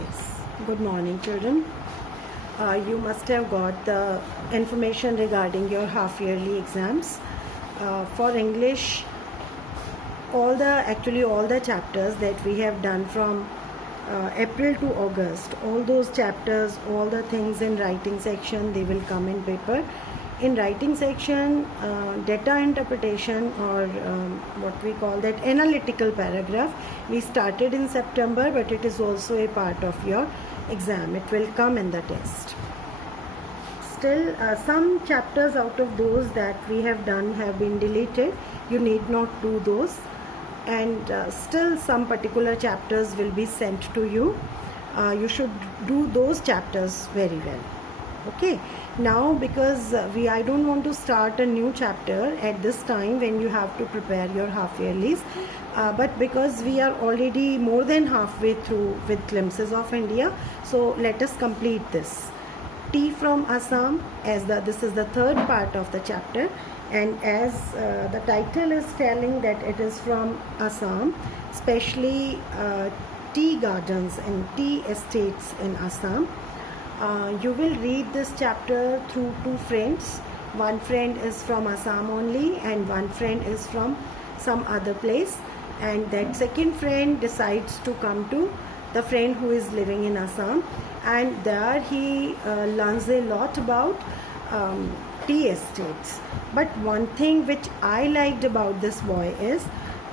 Yes. Good morning, children. You must have got the information regarding your half-yearly exams. For English, all the chapters that we have done from April to August, all those chapters, all the things in writing section, they will come in paper. In writing section, data interpretation, or what we call that analytical paragraph, we started in September, but it is also a part of your exam. It will come in the test. Still, some chapters out of those that we have done have been deleted. You need not do those. And still some particular chapters will be sent to you. You should do those chapters very well. Okay, now because I don't want to start a new chapter at this time when you have to prepare your half yearlies, but because we are already more than halfway through with Glimpses of India, so let us complete this. Tea from Assam, this is the third part of the chapter, and as the title is telling that it is from Assam, especially tea gardens and tea estates in Assam. You will read this chapter through two friends. One friend is from Assam only and one friend is from some other place, and that second friend decides to come to the friend who is living in Assam, and there he learns a lot about tea estates. But one thing which I liked about this boy is,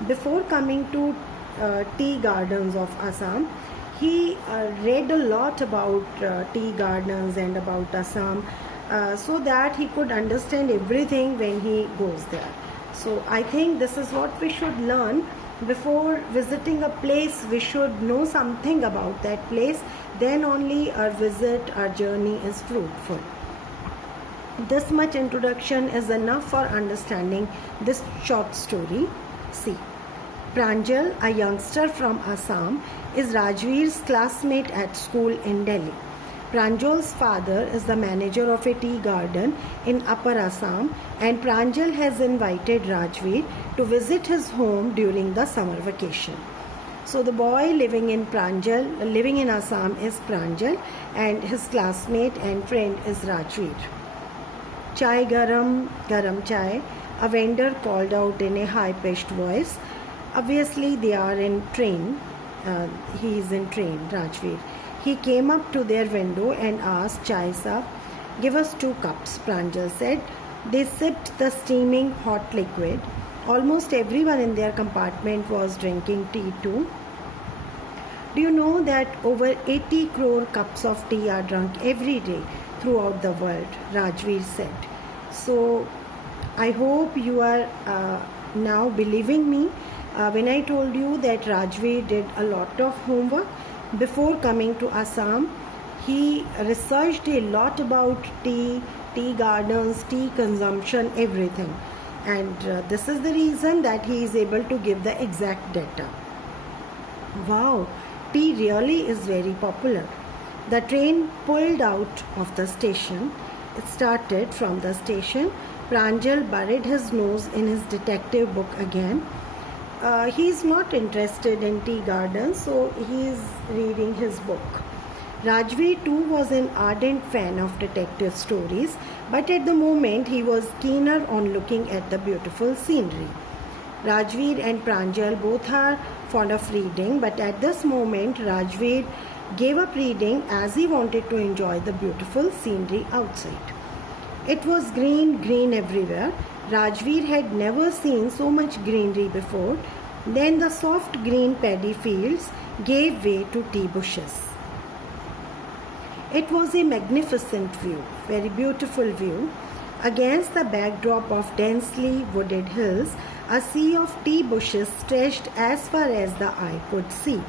before coming to tea gardens of Assam, he read a lot about tea gardens and about Assam, so that he could understand everything when he goes there. So I think this is what we should learn. Before visiting a place, we should know something about that place. Then only our visit, our journey is fruitful. This much introduction is enough for understanding this short story. See. Pranjal, a youngster from Assam, is Rajveer's classmate at school in Delhi. Pranjal's father is the manager of a tea garden in Upper Assam, and Pranjal has invited Rajveer to visit his home during the summer vacation. So the boy living in Assam is Pranjal, and his classmate and friend is Rajveer. Chai garam, garam chai, a vendor called out in a high-pitched voice. Obviously, they are in train. He is in train, Rajveer. He came up to their window and asked, "Chai sir, give us 2 cups," Pranjal said. They sipped the steaming hot liquid. Almost everyone in their compartment was drinking tea too. Do you know that over 80 crore cups of tea are drunk every day throughout the world? Rajveer said. So, I hope you are now believing me. When I told you that Rajveer did a lot of homework before coming to Assam, he researched a lot about tea gardens, tea consumption, everything. And this is the reason that he is able to give the exact data. Wow, tea really is very popular. The train pulled out of the station. It started from the station. Pranjal buried his nose in his detective book again. He is not interested in tea gardens, so he is reading his book. Rajveer too was an ardent fan of detective stories, but at the moment he was keener on looking at the beautiful scenery. Rajveer and Pranjal both are fond of reading, but at this moment Rajveer gave up reading as he wanted to enjoy the beautiful scenery outside. It was green everywhere. Rajveer had never seen so much greenery before. Then the soft green paddy fields gave way to tea bushes. It was a magnificent view, very beautiful view. Against the backdrop of densely wooded hills, a sea of tea bushes stretched as far as the eye could see.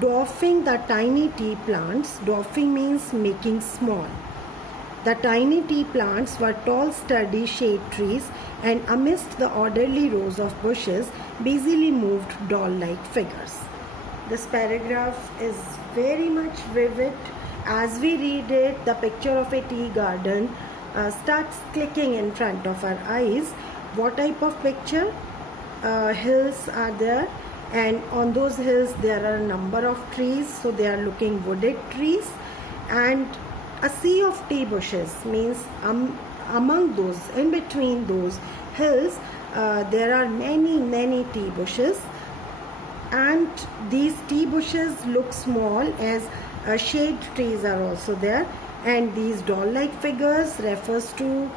Dwarfing the tiny tea plants, dwarfing means making small. The tiny tea plants were tall, sturdy shade trees, and amidst the orderly rows of bushes, busily moved doll-like figures. This paragraph is very much vivid. As we read it, the picture of a tea garden starts clicking in front of our eyes. What type of picture? Hills are there, and on those hills there are a number of trees, so they are looking wooded trees, and a sea of tea bushes means among those, in between those hills, there are many tea bushes, and these tea bushes look small as shade trees are also there, and these doll-like figures refers to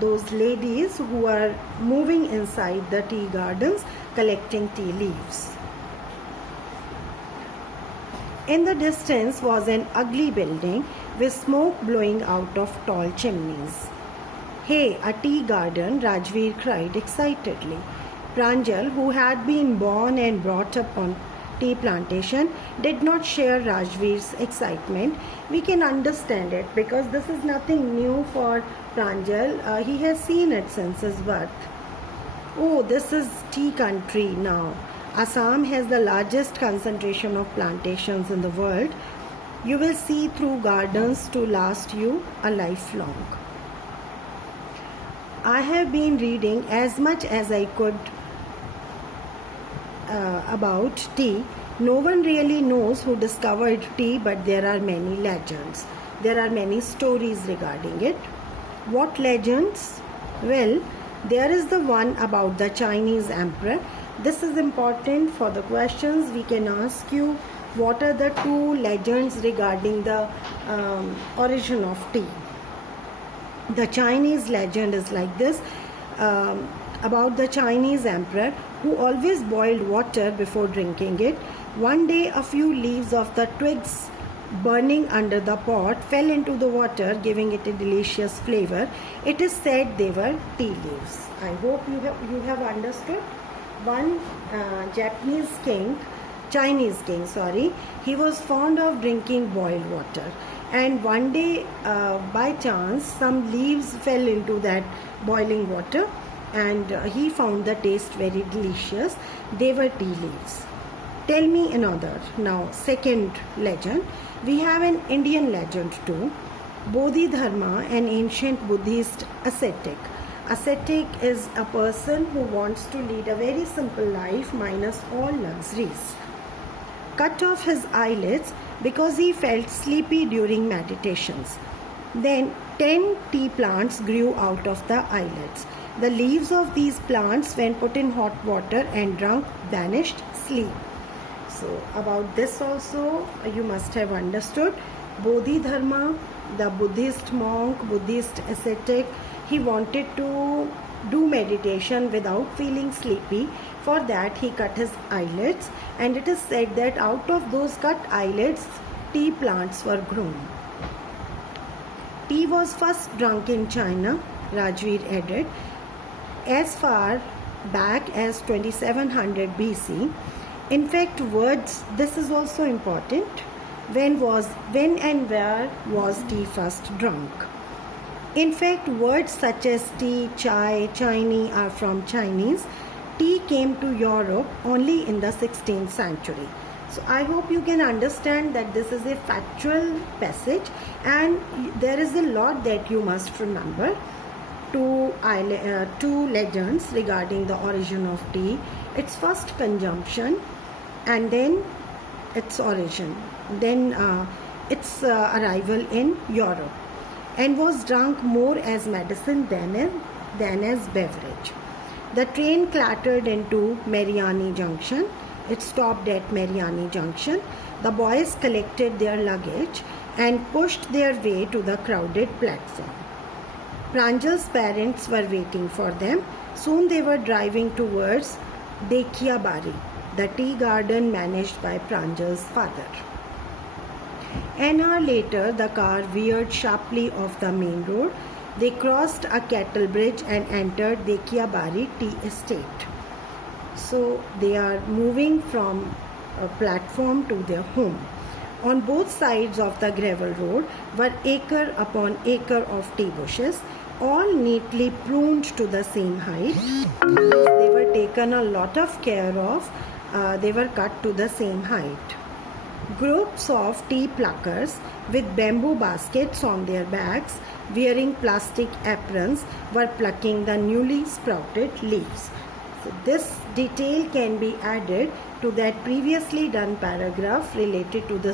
those ladies who are moving inside the tea gardens collecting tea leaves. In the distance was an ugly building with smoke blowing out of tall chimneys. "Hey, a tea garden!" Rajveer cried excitedly. Pranjal, who had been born and brought up on tea plantation, did not share Rajveer's excitement. We can understand it because this is nothing new for Pranjal. He has seen it since his birth. "Oh, this is tea country now. Assam has the largest concentration of plantations in the world. You will see through gardens to last you a lifelong. I have been reading as much as I could about tea. No one really knows who discovered tea, but there are many legends. There are many stories regarding it." "What legends?" "Well, there is the one about the Chinese emperor." This is important for the questions. We can ask you, what are the two legends regarding the origin of tea? The Chinese legend is like this, about the Chinese emperor who always boiled water before drinking it. One day, a few leaves of the twigs burning under the pot fell into the water, giving it a delicious flavor. It is said they were tea leaves. I hope you have understood. One Chinese king, he was fond of drinking boiled water, and one day by chance some leaves fell into that boiling water, and he found the taste very delicious. They were tea leaves. Tell me another. Now, second legend. We have an Indian legend too. Bodhidharma, an ancient Buddhist ascetic. Ascetic is a person who wants to lead a very simple life minus all luxuries. Cut off his eyelids because he felt sleepy during meditations. Then 10 tea plants grew out of the eyelids. The leaves of these plants, when put in hot water and drunk, vanished sleep. So about this also you must have understood. Bodhidharma, the Buddhist monk, Buddhist ascetic, he wanted to do meditation without feeling sleepy. For that he cut his eyelids, and it is said that out of those cut eyelids tea plants were grown. Tea was first drunk in China, Rajveer added, as far back as 2700 BC. In fact, this is also important. When and where was tea first drunk? In fact, words such as tea, chai, Chinese are from Chinese. Tea came to Europe only in the 16th century. So I hope you can understand that this is a factual passage, and there is a lot that you must remember. Two legends regarding the origin of tea. Its first consumption, and then its origin, then its arrival in Europe, and was drunk more as medicine than as beverage. The train clattered into Mariani Junction. It stopped at Mariani Junction. The boys collected their luggage and pushed their way to the crowded platform. Pranjal's parents were waiting for them. Soon they were driving towards Dekhiabari, the tea garden managed by Pranjal's father. An hour later, the car veered sharply off the main road. They crossed a cattle bridge and entered Dekhiabari tea estate. So they are moving from a platform to their home. On both sides of the gravel road were acre upon acre of tea bushes, all neatly pruned to the same height. They were taken a lot of care of. They were cut to the same height. Groups of tea pluckers with bamboo baskets on their backs, wearing plastic aprons, were plucking the newly sprouted leaves. So this detail can be added to that previously done paragraph related to the